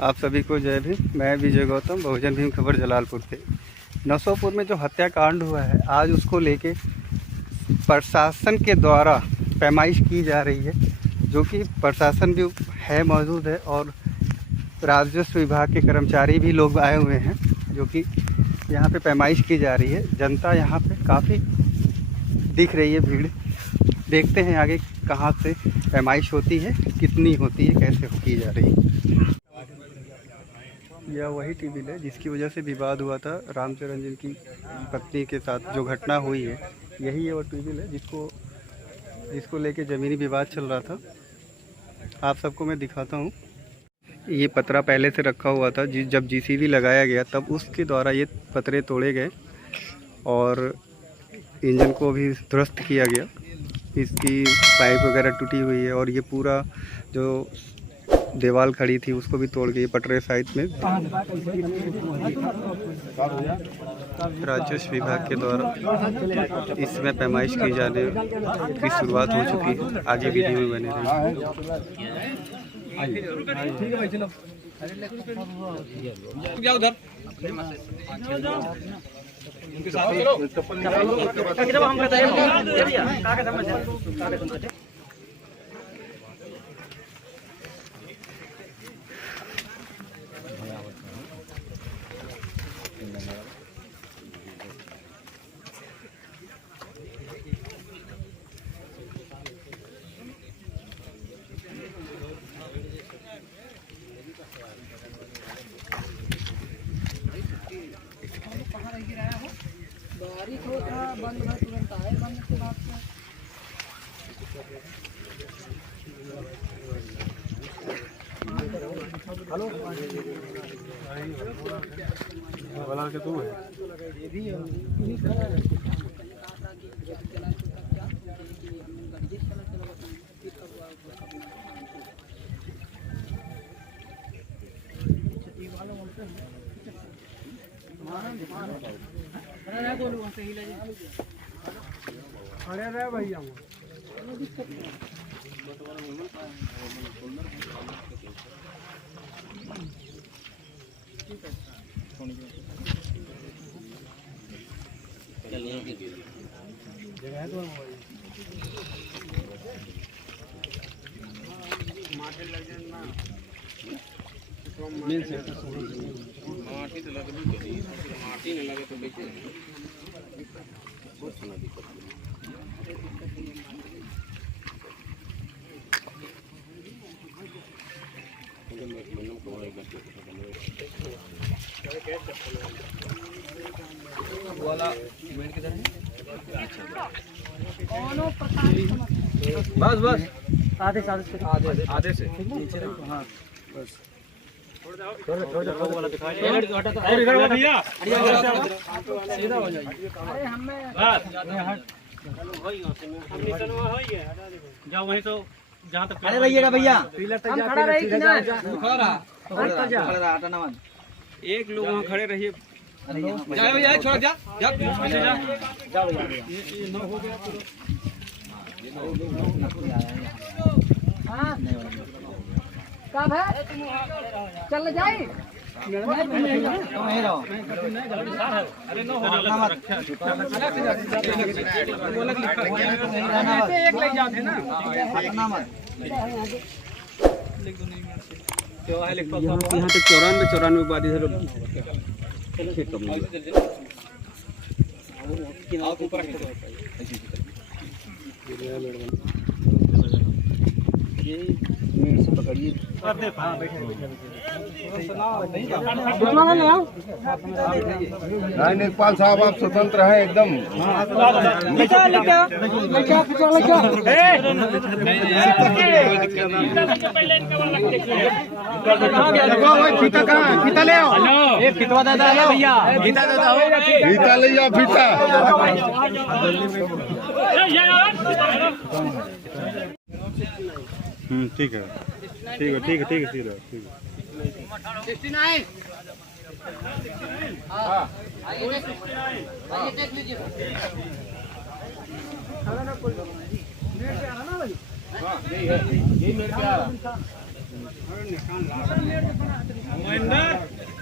आप सभी को जय भीम। मैं विजय गौतम, बहुजन भीम खबर जलालपुर से। नसोपुर में जो हत्याकांड हुआ है, आज उसको लेके प्रशासन के द्वारा पैमाइश की जा रही है, जो कि प्रशासन भी है मौजूद है और राजस्व विभाग के कर्मचारी भी लोग आए हुए हैं, जो कि यहाँ पे पैमाइश की जा रही है। जनता यहाँ पे काफ़ी दिख रही है, भीड़। देखते हैं आगे कहाँ से पैमाइश होती है, कितनी होती है, कैसे की जा रही है। यह वही टीवी है जिसकी वजह से विवाद हुआ था रामचरण जी की पत्नी के साथ, जो घटना हुई है। यही है वो टीवी है जिसको लेके ज़मीनी विवाद चल रहा था। आप सबको मैं दिखाता हूँ। ये पतरा पहले से रखा हुआ था, जब जीसीबी लगाया गया तब उसके द्वारा ये पतरे तोड़े गए और इंजन को भी दुरुस्त किया गया। इसकी पाइप वगैरह टूटी हुई है और ये पूरा जो दीवार खड़ी थी उसको भी तोड़ गई पटरे साइड में। राजस्व विभाग के द्वारा इसमें पैमाइश की जाने की शुरुआत हो चुकी है। आगे वीडियो में बने रहिए। बंद तुरंत आए बंद के बाद हेलो वाला के तू है ये भी अरे रे भैया जगह तो माटे लग जाना मेन से माटी तो लगे माटी नहीं लगे तो कैसे बहुत सुना दिक्कत वाला इवेंट किधर है? बस बस आधे से हाँ बस वाला दिखाइए और इधर भैया सीधा हो जाइए। अरे हमें जाओ वहीं तो जहाँ तक। अरे भैया हम खड़ा रही कि ना खड़ा आटा नमन एक लोग वहाँ खड़े रहिए। जा भैया छोड़ जा जा जा ये न हो गया हां कब है चल जाए अरे नो हो एक ले जाते ना यहाँ तक 94 बाद इधर पकड़िए लेखपाल साहब आप स्वतंत्र हैं एकदम। फीता कहाँ फीता ले आओ फीता दादा भैया फीता दादा फीता ले जाओ फीता। ठीक है ठीक है ठीक है ठीक है ठीक है ठीक है 69 हाँ आइए देख लीजिए खड़ा ना कोई मेरे पे आ रहा ना भाई। हाँ यही है यही मेरे पे आ रहा।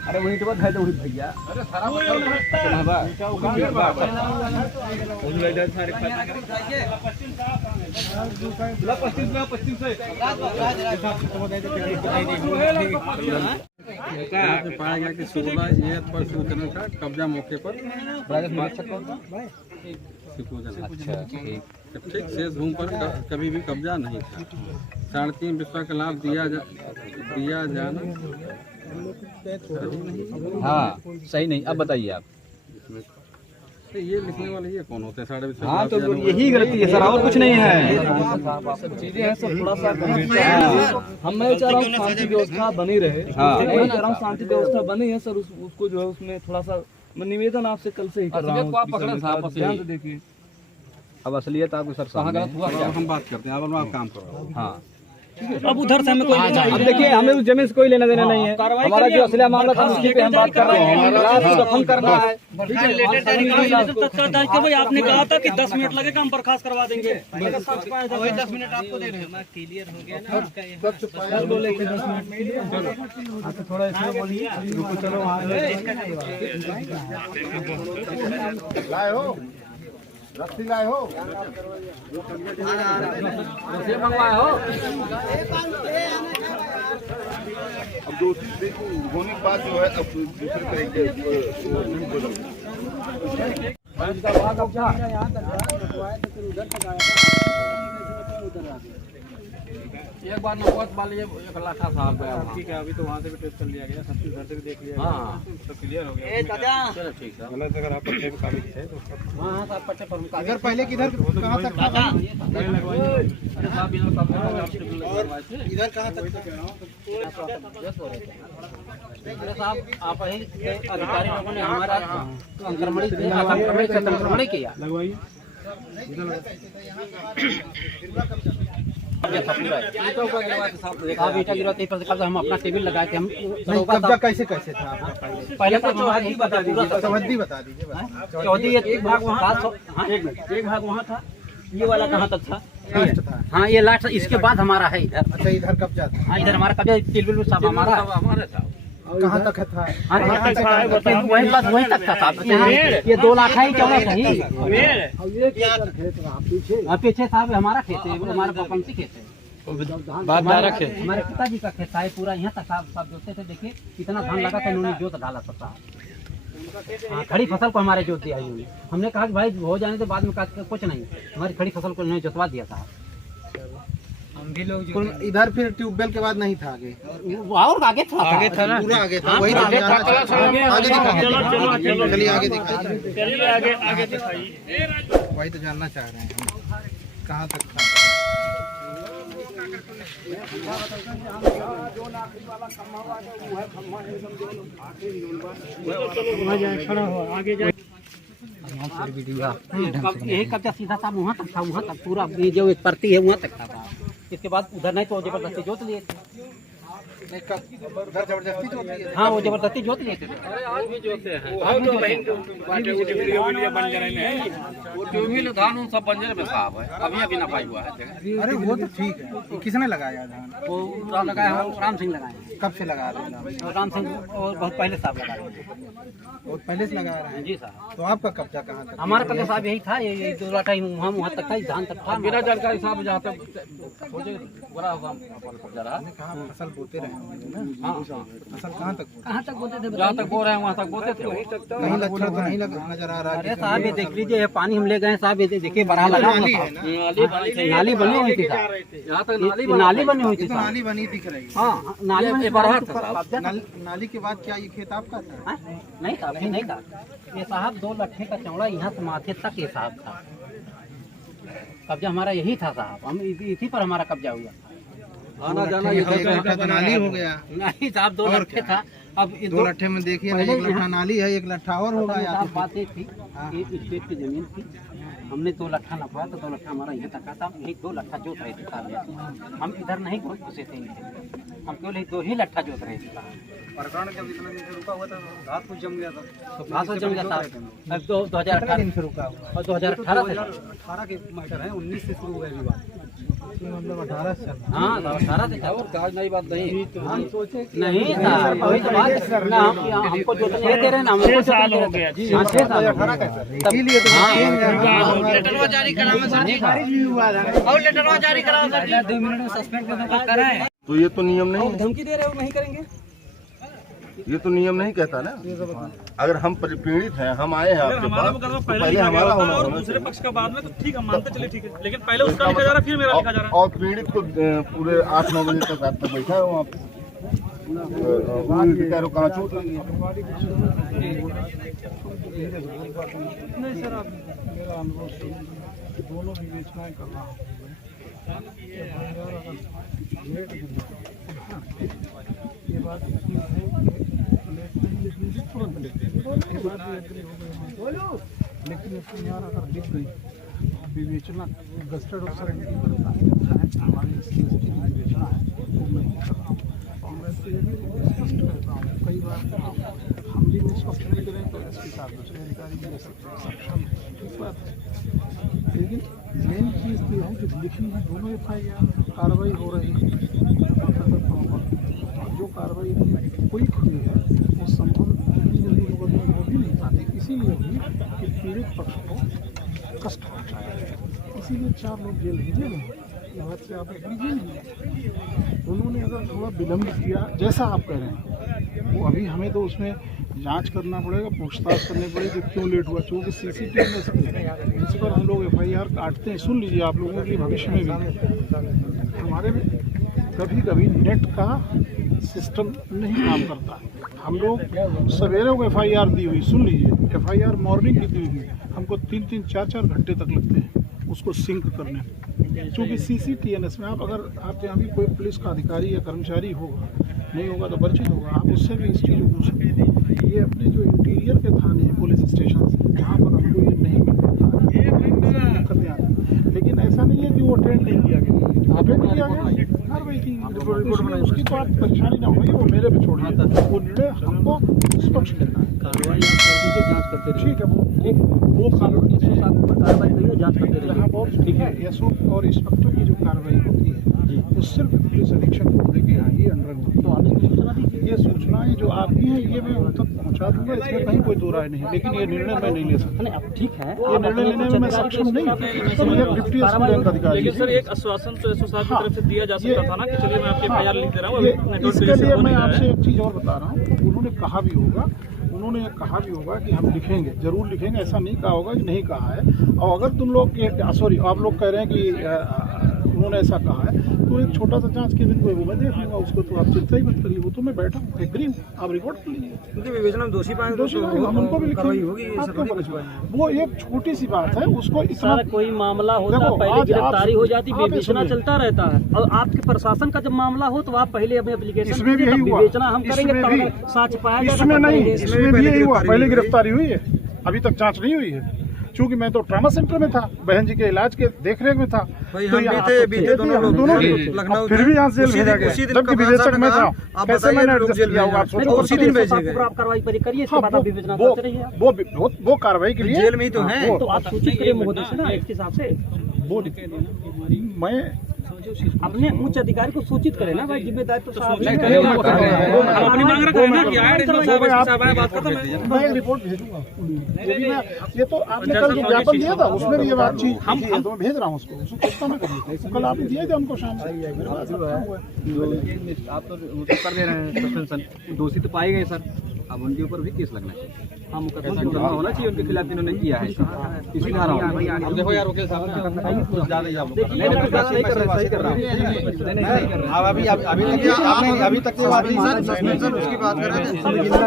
अरे वही तो बात है तो वही भैया। अरे सारा पाया गया कि 16 पर सूचना का कब्जा मौके पर अच्छा ठीक शेष भूमि पर कभी भी कब्जा नहीं था। 3.5 बिस्वा का लाभ दिया जाना। हाँ सही नहीं। अब बताइए आप। तो ये लिखने वाले ये कौन होते हैं? 3.5 हाँ तो यही गलती है सर, और कुछ नहीं है। सब चीजें हैं सब थोड़ा सा हम मैं चाह रहा हूँ शांति व्यवस्था बनी रहे। हाँ। मैं चाह रहा हूँ शांति व्यवस्था बनी है सर, उसको जो है उसमें थोड़ा सा मैं निवेदन आपसे कल से ही कर रहा हूँ। ध्यान से देखिए। अब असलियत आपको सर कहाँ सामने गलत हुआ अब हम बात करते हैं। अब आप काम करो। हाँ अब उधर से हमें कोई अब देखिए, हमें उस जमीन से कोई लेना देना नहीं है। हमारा जो असली मामला था उसी पे हम बात कर रहे हैं। लाश दफन करना है। भाई आपने कहा था कि 10 मिनट लगेगा हम बर्खास्त करवा देंगे। 10 मिनट आपको दे रहे हैं। क्लियर हो गया ना उसका। बोले कि 10 मिनट थोड़ा इसमें बोलिए। चलो लाए हो रस्सी लाए हो मंगवाए हो। अब दूसरी होने के बाद जो है अब दूसरे तरीके एक बार नौबत वाले एक लाठा साहब गया। ठीक है, अभी तो वहाँ से भी टेस्ट कर लिया गया, सब चीज घर से भी देख लिया गया। हाँ तो क्लियर हो गया। चलो ठीक है। गलत अगर आप पट्टे पे काबिज है तो हाँ साहब पट्टे पर इधर पहले किधर कहाँ तक था? अरे साहब इधर कब इधर कहाँ तक? अरे साहब आप ही अधिकारी लोगों ने हमारा संक्रमण किया। लगवाइए। बेटा गिरते हम अपना टेबल लगाए थे। हम कब्जा कैसे कैसे था पहले तो चौहद्दी बता दीजिए। चौहद्दी बता दीजिए। चौहद्दी एक भाग वहाँ था। एक भाग वहाँ था। ये वाला कहाँ तक था? लास्ट था। हाँ ये लास्ट। इसके बाद हमारा है इधर। अच्छा इधर कब्जा था। हाँ इधर हमारा कब्जा टेबल सब हमारा था। कहाँ तक था? वही बस वही तक था साहब। ये 2 लाख ही चौड़ा सही। पीछे साहब हमारा खेत है, हमारा पंपी खेत है। हमारे पिताजी का खेत है पूरा। यहाँ तक साहब जोतते थे। देखिए कितना धान लगा था, इन्होंने जोत डाला था साहब। खड़ी फसल को हमारे जोत दिया इन्होंने। हमने कहा कि भाई हो जाने के बाद में कुछ नहीं, हमारी खड़ी फसल को इन्होंने जोतवा दिया था। हम भी लोग इधर फिर ट्यूबवेल के बाद नहीं था आगे? और आगे था ना पूरा आगे था। वही आगे चलिए आगे दिखाइए। चलिए आगे दिखाइए। वही तो जानना चाह रहे हैं हम कहाँ तक था। यही कब्जा सीधा था वहाँ तक था। वहाँ तक पूरा ये जो एक परती है वहाँ तक था। इसके बाद उधर नहीं तो जबरदस्ती जोत लिए थे। उधर जबरदस्ती जोत लिए? हाँ वो जबरदस्ती जोत लिए थे। आज भी जोते हैं। धान उन सब बंजर में साहब है। अभी ना पाई हुआ है। अरे वो तो ठीक है। किसने लगाया धान? वो लगाया राम सिंह लगाए। कब से लगा रहे हैं? राम सिंह और बहुत पहले साहब लगा रहे हैं। बहुत पहले से लगा रहे हैं? जी साहब। तो आपका कब्जा कहाँ तक? हमारा कब्जा साहब यही था। ये 2 लाख वहाँ तक था, धान तक था। बिना जानकारी साहब जहाँ तक बड़ा होगा कब्जा रहा। कहाँ फसल बोते रहे होंगे ना? हाँ फसल कहाँ तक बोते? कहाँ तक बोते थे? जहाँ तक बो रहे हैं वहाँ तक बोते थे। कहीं लक्षण तो नहीं नजर आ रहा है? अरे साहब ये देख लीजिए, ये पानी हम ले गए साहब। ये देखिए बड़ा लगा हुआ था। नाली बनी हुई थी साहब। यहाँ तक नाली बनी हुई थी तो साहब। नाली बनी दिख रही है। हाँ नाली बनी बड़ा था। नाली के बाद क्या ये खेत आपका था? हाँ? नहीं था, अभी नहीं था। ये साहब 2 लट्ठे का चौड़ा यहाँ से माथे तक ये साहब था। कब्जा हमारा यही था साहब। हम इसी पर हमारा कब्जा हुआ। आना जाना एक लट्ठा तो नाली हो गया। नहीं साहब 2 लट्ठे था। अब 2 लट्ठे में देखिए ना, एक लट्ठा नाली है, एक लट्ठा और होगा। साहब बात ये थी कि इस खेत की जमीन थी। हमने 2 लट्ठा नफा तो 2 लट्ठा हमारा यहाँ तक था। यही 2 लट्ठा जोत रहे थे साहब। हम इधर नहीं घुसे थे। हम केवल 2 ही लट्ठा जोत रहे थे। प्रकरण जब इतना दिन से रुका हुआ था घास कुछ जम गया था। घास जम गया साहब। अब 2018 दिन से रुका हुआ? और 2018 से 18 के मैटर है, 19 से शुरू हो गया विवाद। मतलब 18 से हाँ 18 से था। और नई बात नहीं हम सोचे नहीं सर, वही तो बात ना हमको जो तो दे रहे ना, हमको 6 साल हो गया जी। 6 साल 18 का सर, इसीलिए तो लेटरवा जारी करावे सर जी, और लेटरवा जारी करावे सर जी, 2 मिनट में सस्पेंड करने का कराए। तो ये तो नियम नहीं है, धमकी दे रहे हो नहीं करेंगे, ये तो नियम नहीं कहता ना। अगर हम पीड़ित हैं, हम आए हैं आपके पास, तो पहले हमारा होना और दूसरे पक्ष का बाद में तो ठीक है, मानते चले ठीक है, लेकिन पहले उसका लिखा जा रहा है फिर मेरा लिखा जा रहा है। और पीड़ित को पूरे 8-9 बजे तक रात तक बैठा है वहाँ पे, कह कहाँ चोट लगी है। नहीं सर, आप मेरा अनुभव दोनों विवेचनाएं करना ये बात है कि तुरंत लेकिन इसमें यार अगर लिख गई विवेचना गस्टेड ऑफिसर करता है, हमारी विवेचना है वो मैं नहीं करता हूँ। और मैं तो ये भी स्पष्ट कहता हूँ, कई बार हम भी स्पष्ट नहीं करें तो इसके साथ दूसरे अधिकारी भी सक्षम है, ठीक बात है। लेकिन मेन चीज़ तो है कि लिखी हुई दोनों FIR कार्रवाई हो रही है, जो कार्रवाई क्विक हुई है वो संभव जल्दी लोगों में हो भी नहीं पाती, इसीलिए हुई कि पीड़ित पक्ष को कष्ट पहुँचाया, इसीलिए 4 लोग जेल भेजे गए हैं। ये बात से आप एग्री कीजिए। उन्होंने अगर थोड़ा विलम्ब किया जैसा आप कह रहे हैं, वो अभी हमें तो उसमें जांच करना पड़ेगा, पूछताछ करनी पड़ेगी कि क्यों लेट हुआ, क्योंकि CCTV में इस पर हम लोग FIR काटते हैं। सुन लीजिए आप लोगों के लिए भविष्य में भी, हमारे में कभी कभी नेट का सिस्टम नहीं काम करता। हम लोग सवेरे को FIR दी हुई, सुन लीजिए, FIR मॉर्निंग की दी हुई, हमको 3-3, 4-4 घंटे तक लगते हैं उसको सिंक करने में, क्योंकि CCTNS में अगर आप यहाँ भी कोई पुलिस का अधिकारी या कर्मचारी होगा, नहीं होगा तो परिचित होगा, आप उससे भी इस चीज़ को पूछ सकते हैं। ये अपने जो इंटीरियर के थाने हैं पुलिस स्टेशन, जहाँ पर हमको ये नहीं मिल पाता है, दिक्कतें आती हैं। लेकिन ऐसा नहीं है कि वो अटेंड नहीं किया गया, अटेंड किया गया, कार्रवाई की, रिपोर्ट बनाई, उसकी तो आप परेशानी ना होगी, वो मेरे पे छोड़िए, वो निर्णय हमको स्पष्ट लेना है। जांच करते रहिए, ठीक है, वो कानून कार्रवाई करिए, जांच करते रहिए। यहाँ बहुत ठीक है, SO और इंस्पेक्टर की जो कार्रवाई होती है वो सिर्फ पुलिस अधीक्षक को देके यहाँ ही अंडर होती है। तो आपने सूचना दी, ये सूचनाएं जो आपकी हैं ये मैं उन तक पहुँचा दूंगा, इसमें कहीं कोई दो राय नहीं है। लेकिन ये निर्णय मैं नहीं ले सकता, नहीं अब ठीक है, ये निर्णय लेने में मैं सक्षम नहीं, तो मुझे डिप्टी एसपी रैंक अधिकारी लेकिन सर एक आश्वासन तो SO साहब की तरफ से दिया जा सकता था ना कि चलिए मैं आपके FIR लिख दे रहा हूँ, इसके लिए मैं आपसे एक चीज़ और बता रहा हूँ, उन्होंने कहा भी होगा, उन्होंने कहा भी होगा कि हम लिखेंगे, जरूर लिखेंगे, ऐसा नहीं कहा होगा कि नहीं कहा है। और अगर तुम लोग सॉरी आप लोग कह रहे हैं कि उन्होंने ऐसा कहा है, तो एक छोटा सा जांच के दिन को मैं देख लूँगा, उसको तो आप चिंता ही मत करिए, वो तो मैं बैठा हूँ, एग्री हूँ, आप रिपोर्ट कर लीजिए, क्योंकि विवेचना में दोषी पाएंगे दोषी हम उनको भी लिखेंगे। वो एक छोटी सी बात है, उसको इतना कोई मामला होता देखो, पहले आज गिरफ्तारी आप- हो जाती, आप विवेचना सुनिए। चलता रहता है, और आपके प्रशासन का जब मामला हो तो आप पहले अपने एप्लीकेशन इसमें भी यही हुआ, विवेचना हम करेंगे, इसमें तब भी- अगर साक्ष्य पाया जाएगा इसमें तब नहीं, करेंगे। इसमें भी यही हुआ, पहले गिरफ्तारी हुई है, अभी तक जांच नहीं हुई है, क्योंकि मैं तो ट्रामा सेंटर में था, बहन जी के इलाज के देखरेख में था, तो यहाँ बीते दोनों लोग दोनों थे, की, लखनऊ अब फिर भी यहाँ जेल भेजा गया, जबकि विवेचक में था, कैसे मैंने एडजस्ट किया होगा, आप सोचो। उसी दिन भेजे गए। आप कार्रवाई करिए, इसके हाँ, बाद आप विवेचना वो करते रहिए। वो कार्रवाई के लिए जेल में ही तो हैं। तो आप सूचित करिए महोदय से ना, इसके हिसाब से वो मैं अपने उच्च अधिकारी को सूचित करें ना भाई, जिम्मेदारी तो साहब मैं अपनी मांग रखा है ना कि आए एडिशनल साहब, आप- साहब आए, बात खत्म है। मैं एक रिपोर्ट भेजूंगा, ये तो आपने कल जो ज्ञापन दिया था उसमें भी ये बात थी, तो मैं भेज रहा हूँ उसको चिंता न करिए, कल आपने दिए थे हमको शाम से। आप तो कर दे रहे हैं सस्पेंशन, दोषी तो पाए गए सर, अब उनके ऊपर भी केस लगना चाहिए। हाँ, मुकदमा होना चाहिए उनके खिलाफ, इन्होंने किया है, इसीलिए आ रहा हूँ। अब देखो यार वकील साहब, कुछ ज़्यादा ही आप लोग सही कर रहे हैं, अभी तक की बात नहीं सर, उसकी बात कर रहे थे,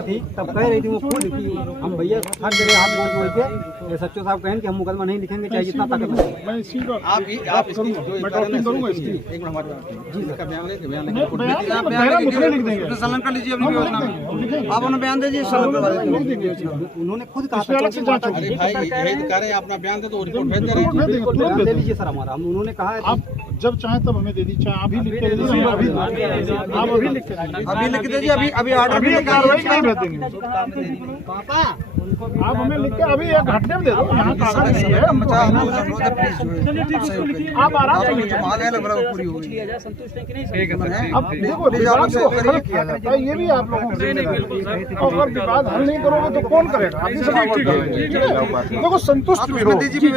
थी तब कह रही थी वो खुद कि हम भैया हर जगह हाथ बोल के सच्चो साहब कहें कि हम मुकदमा नहीं लिखेंगे, चाहे जितना ताकत लगे। मैं इसी का आप करूँगा, मैं ड्राफ्टिंग करूँगा इसकी, एक मिनट हमारे जी इसका बयान लेके बयान मैं बयान मुझे लिख देंगे, संलग्न कर लीजिए अपनी योजना में, आप उन्हें बयान दीजिए, लिख देंगे, उन्होंने खुद कहा इसमें अलग से जांच होगी। भाई यही कह रहे हैं, अपना बयान दे तो रिपोर्ट भेज दे रहे रिपोर्ट भेज देंगे, तुरंत भेज दे देंगे। लीजिए सर हमारा, हम उन्होंने कहा है आप जब चाहे तब हमें दे दी, चाहे अभी लिख के दे दीजिए, अभी आप अभी लिख के अभी लिख दीजिए, अभी ऑर्डर अभी ये कार्रवाई नहीं भेज देंगे। आप हमें लिख के अभी एक घंटे में दे दो, यहाँ कागज नहीं है। आप आराम से लीजिए। संतुष्ट है कि नहीं? अब देखो विवाद को हल किया जाता है, ये भी आप लोगों को। और अगर विवाद हल नहीं करोगे तो कौन करेगा? आप ही समाज देखो, संतुष्ट भी हो,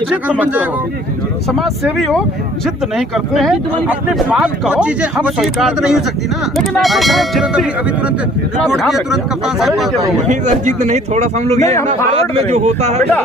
जिद मत करो, समाज सेवी हो, जिद नहीं करते हैं, अपनी बात कहो, हम स्वीकार नहीं हो सकती ना। लेकिन आप अभी तुरंत रिपोर्ट किया, तुरंत कप्तान साहब जिद नहीं, थोड़ा सा हम लोग बाद में जो होता है बेटा।